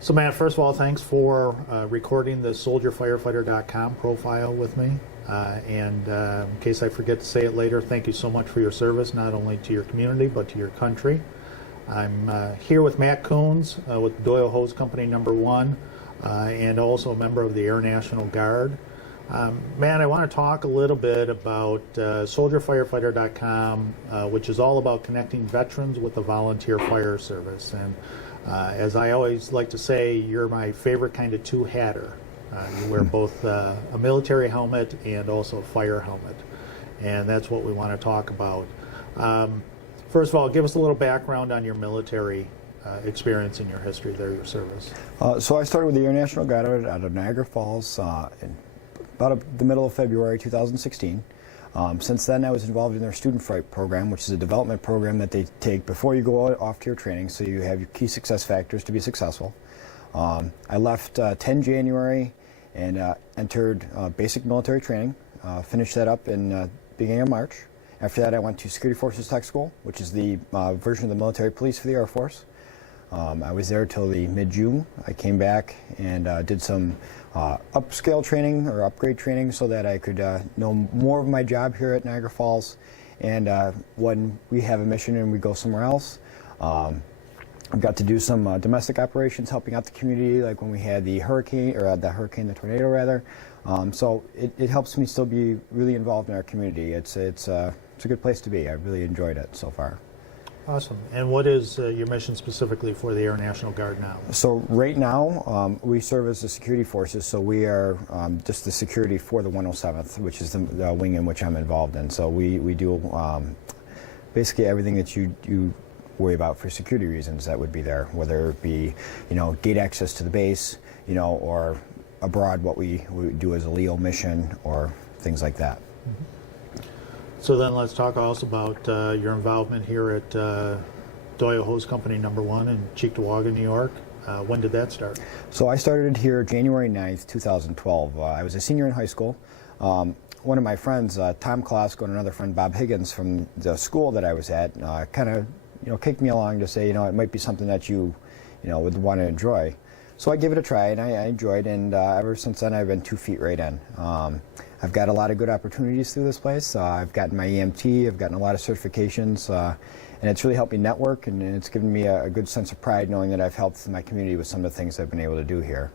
So Matt, first of all, thanks for recording the SoldierFirefighter.com profile with me. In case I forget to say it later, thank you so much for your service, not only to your community, but to your country. I'm here with Matt Coons with Doyle Hose Company #1, and also a member of the Air National Guard. Matt, I want to talk a little bit about SoldierFirefighter.com, which is all about connecting veterans with the volunteer fire service. And as I always like to say, you're my favorite kind of two-hatter. You wear both a military helmet and also a fire helmet. And that's what we want to talk about. First of all, give us a little background on your military experience and your history there, your service. So I started with the Air National Guard out of Niagara Falls in about the middle of February 2016. Since then, I was involved in their Student Fright program, which is a development program that they take before you go off to your training, so you have your key success factors to be successful. I left 10 January and entered basic military training, finished that up in beginning of March. After that, I went to Security Forces Tech School, which is the version of the military police for the Air Force. I was there till the mid-June. I came back and did some upscale training or upgrade training so that I could know more of my job here at Niagara Falls. And when we have a mission and we go somewhere else, I've got to do some domestic operations, helping out the community, like when we had the the tornado rather. So it helps me still be really involved in our community. It's a good place to be. I really enjoyed it so far. Awesome. And what is your mission specifically for the Air National Guard now? So right now, we serve as the security forces, so we are just the security for the 107th, which is the wing in which I'm involved in. So we do basically everything that you worry about for security reasons that would be there, whether it be, gate access to the base, or abroad what we do as a LEO mission or things like that. Mm-hmm. So then let's talk also about your involvement here at Doyle Hose Company #1 in Cheektowaga, New York. When did that start? So I started here January 9th, 2012. I was a senior in high school. One of my friends, Tom Klosko, and another friend, Bob Higgins, from the school that I was at, kind of kicked me along to say, it might be something that you would want to enjoy. So I gave it a try, and I enjoyed, and ever since then I've been 2 feet right in. I've got a lot of good opportunities through this place. I've gotten my EMT, I've gotten a lot of certifications, and it's really helped me network, and it's given me a good sense of pride knowing that I've helped my community with some of the things I've been able to do here.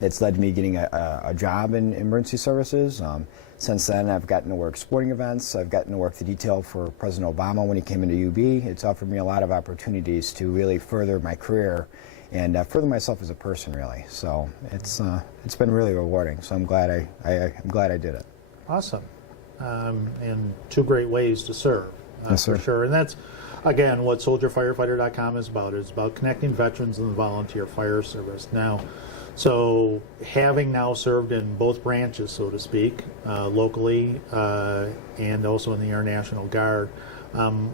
It's led to me getting a job in emergency services. Since then, I've gotten to work sporting events. I've gotten to work the detail for President Obama when he came into UB. It's offered me a lot of opportunities to really further my career and further myself as a person, really. So it's been really rewarding. So I'm glad I did it. Awesome, and 2 great ways to serve, yes, for sir. sure. And that's again what SoldierFirefighter.com is about. It's about connecting veterans and the volunteer fire service. Now, so having now served in both branches, so to speak, locally and also in the Air National Guard.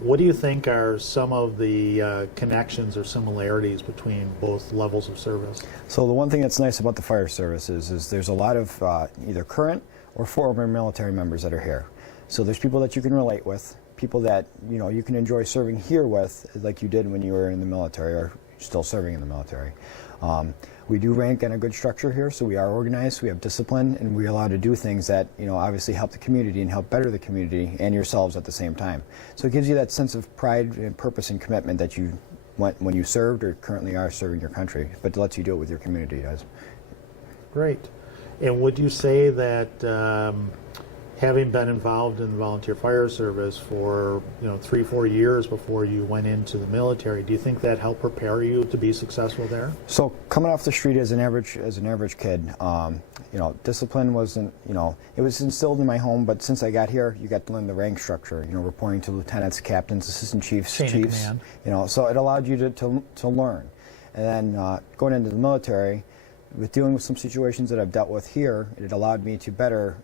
What do you think are some of the connections or similarities between both levels of service? So the one thing that's nice about the fire service is there's a lot of either current or former military members that are here. So there's people that you can relate with, people that you can enjoy serving here with, like you did when you were in the military or still serving in the military. We do rank in a good structure here, so we are organized, we have discipline, and we're allowed to do things that obviously help the community and help better the community and yourselves at the same time. So it gives you that sense of pride and purpose and commitment that you want when you served or currently are serving your country, but it lets you do it with your community. Great. And would you say that having been involved in the volunteer fire service for 3-4 years before you went into the military, do you think that helped prepare you to be successful there? So coming off the street as an average kid, discipline wasn't, it was instilled in my home, but since I got here, you got to learn the rank structure, reporting to lieutenants, captains, assistant chiefs, Chain of command. So it allowed you to learn. And then going into the military, with dealing with some situations that I've dealt with here, it allowed me to better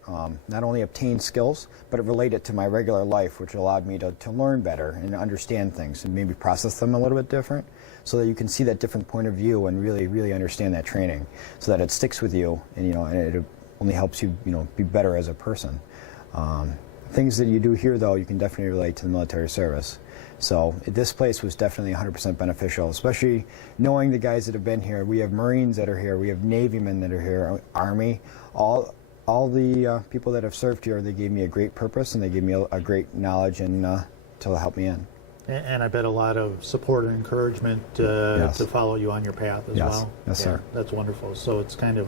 not only obtain skills, but relate it to my regular life, which allowed me to learn better and understand things and maybe process them a little bit different, so that you can see that different point of view and really understand that training, so that it sticks with you and and it only helps you be better as a person. Things that you do here, though, you can definitely relate to the military service. So this place was definitely 100% beneficial, especially knowing the guys that have been here. We have Marines that are here, we have Navy men that are here, Army, all the people that have served here. They gave me a great purpose, and they gave me a great knowledge and to help me in. And I bet a lot of support and encouragement Yes. to follow you on your path as Yes. well. Yes, sir. That's wonderful. So it's kind of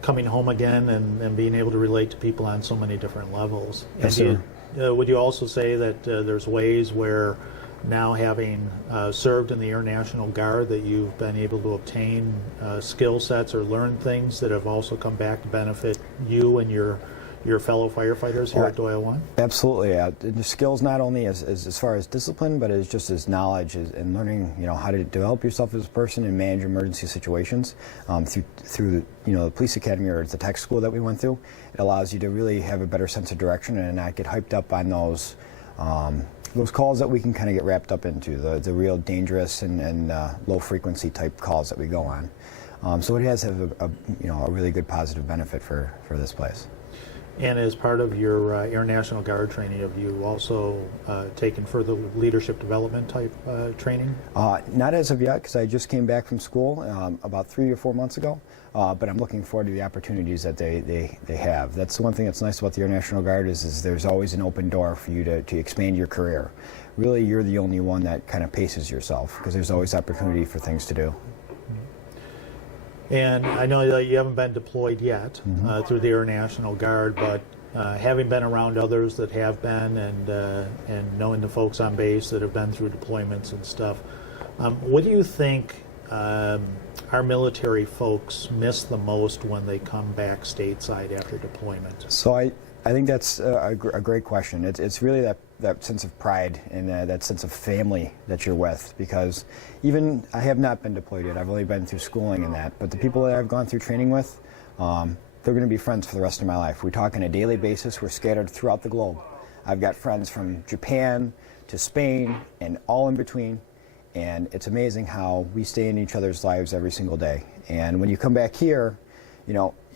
coming home again and being able to relate to people on so many different levels. Yes, And sir. would you also say that there's ways where now having served in the Air National Guard that you've been able to obtain skill sets or learn things that have also come back to benefit you and your fellow firefighters here at Doyle 1? Absolutely. The skills not only as far as discipline, but as just as knowledge and learning, how to develop yourself as a person and manage emergency situations through the police academy or the tech school that we went through. It allows you to really have a better sense of direction and not get hyped up on those calls that we can kind of get wrapped up into, the real dangerous and low frequency type calls that we go on. So it has a really good positive benefit for this place. And as part of your Air National Guard training, have you also taken further leadership development type training? Not as of yet, because I just came back from school about 3 or 4 months ago. But I'm looking forward to the opportunities that they have. That's the one thing that's nice about the Air National Guard is there's always an open door for you to expand your career. Really, you're the only one that kind of paces yourself, because there's always opportunity for things to do. And I know that you haven't been deployed yet through the Air National Guard, but having been around others that have been and knowing the folks on base that have been through deployments and stuff, what do you think our military folks miss the most when they come back stateside after deployment? So I think that's a great question. It's really that sense of pride and that sense of family that you're with, because even I have not been deployed yet. I've only been through schooling and that, but the people that I've gone through training with, they're going to be friends for the rest of my life. We talk on a daily basis. We're scattered throughout the globe. I've got friends from Japan to Spain and all in between, and it's amazing how we stay in each other's lives every single day. And when you come back here,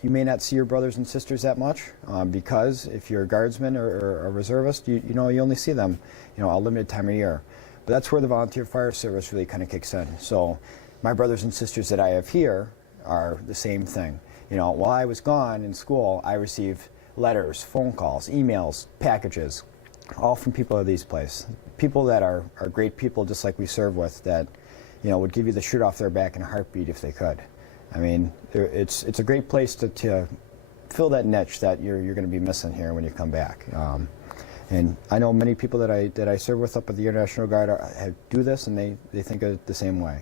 you may not see your brothers and sisters that much because if you're a guardsman or a reservist, you only see them, a limited time of year. But that's where the volunteer fire service really kind of kicks in. So my brothers and sisters that I have here are the same thing. While I was gone in school, I received letters, phone calls, emails, packages, all from people of these places. People that are great people, just like we serve with, that would give you the shirt off their back in a heartbeat if they could. I mean, it's a great place to fill that niche that you're going to be missing here when you come back. And I know many people that I serve with up at the Air National Guard do this, and they think of it the same way.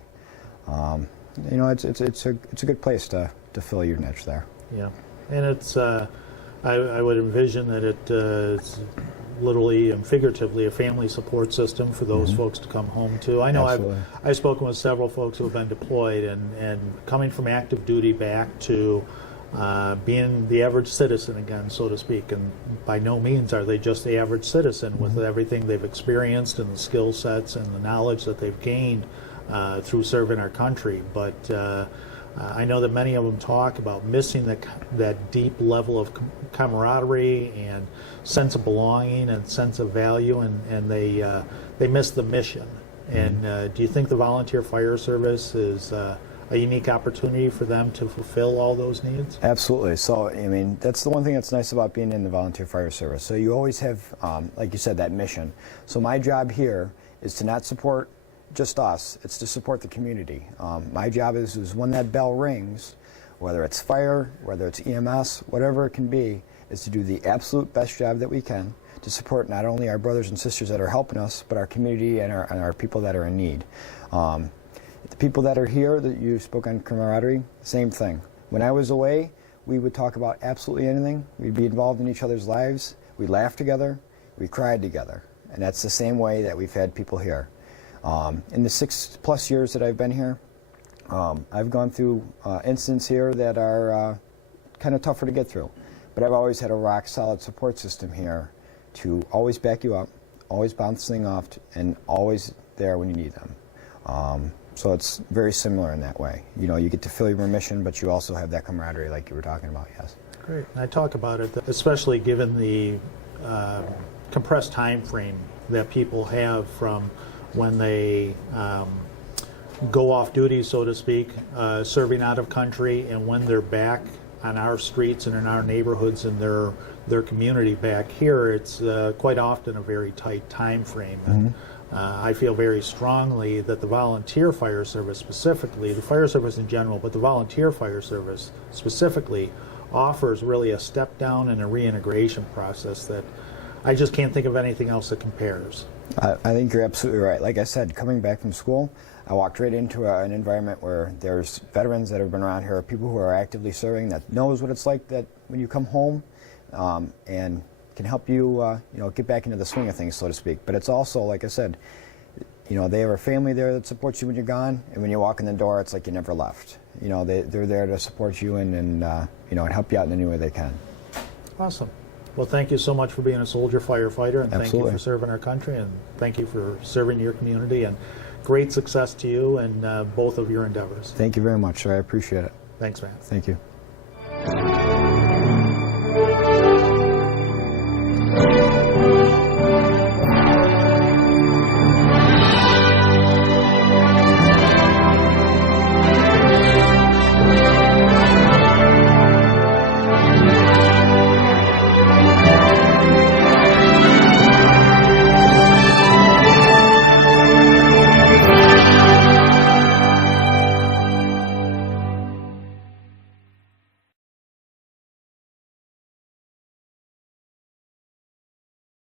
It's a good place to fill your niche there. Yeah, and it's I would envision that it's literally and figuratively a family support system for those folks to come home to. I know I've spoken with several folks who have been deployed and coming from active duty back to being the average citizen again, so to speak. And by no means are they just the average citizen with everything they've experienced and the skill sets and the knowledge that they've gained through serving our country. But I know that many of them talk about missing that deep level of camaraderie and sense of belonging and sense of value, and they miss the mission. And do you think the volunteer fire service is a unique opportunity for them to fulfill all those needs? Absolutely. So, I mean, that's the one thing that's nice about being in the volunteer fire service. So you always have, like you said, that mission. So my job here is to not support just us, it's to support the community. My job is when that bell rings, whether it's fire, whether it's EMS, whatever it can be, is to do the absolute best job that we can to support not only our brothers and sisters that are helping us, but our community and our people that are in need. The people that are here, that you spoke on camaraderie, same thing. When I was away, we would talk about absolutely anything. We'd be involved in each other's lives. We'd laugh together. We cried together. And that's the same way that we've had people here. In the 6+ years that I've been here, I've gone through incidents here that are kind of tougher to get through. But I've always had a rock-solid support system here to always back you up, always bounce things off, and always there when you need them. So it's very similar in that way. You get to fill your mission, but you also have that camaraderie like you were talking about, yes. Great. I talk about it, especially given the compressed time frame that people have from when they go off duty, so to speak, serving out of country, and when they're back on our streets and in our neighborhoods and their community back here. It's quite often a very tight time frame. And, I feel very strongly that the volunteer fire service specifically, the fire service in general, but the volunteer fire service specifically, offers really a step down and a reintegration process that I just can't think of anything else that compares. I think you're absolutely right. Like I said, coming back from school, I walked right into an environment where there's veterans that have been around here, people who are actively serving, that knows what it's like that when you come home, and can help you, get back into the swing of things, so to speak. But it's also, like I said, they have a family there that supports you when you're gone, and when you walk in the door, it's like you never left. They're there to support you and help you out in any way they can. Awesome. Well, thank you so much for being a soldier firefighter, and thank you Absolutely. for serving our country, and thank you for serving your community, and great success to you and both of your endeavors. Thank you very much, sir. I appreciate it. Thanks, man. Thank you.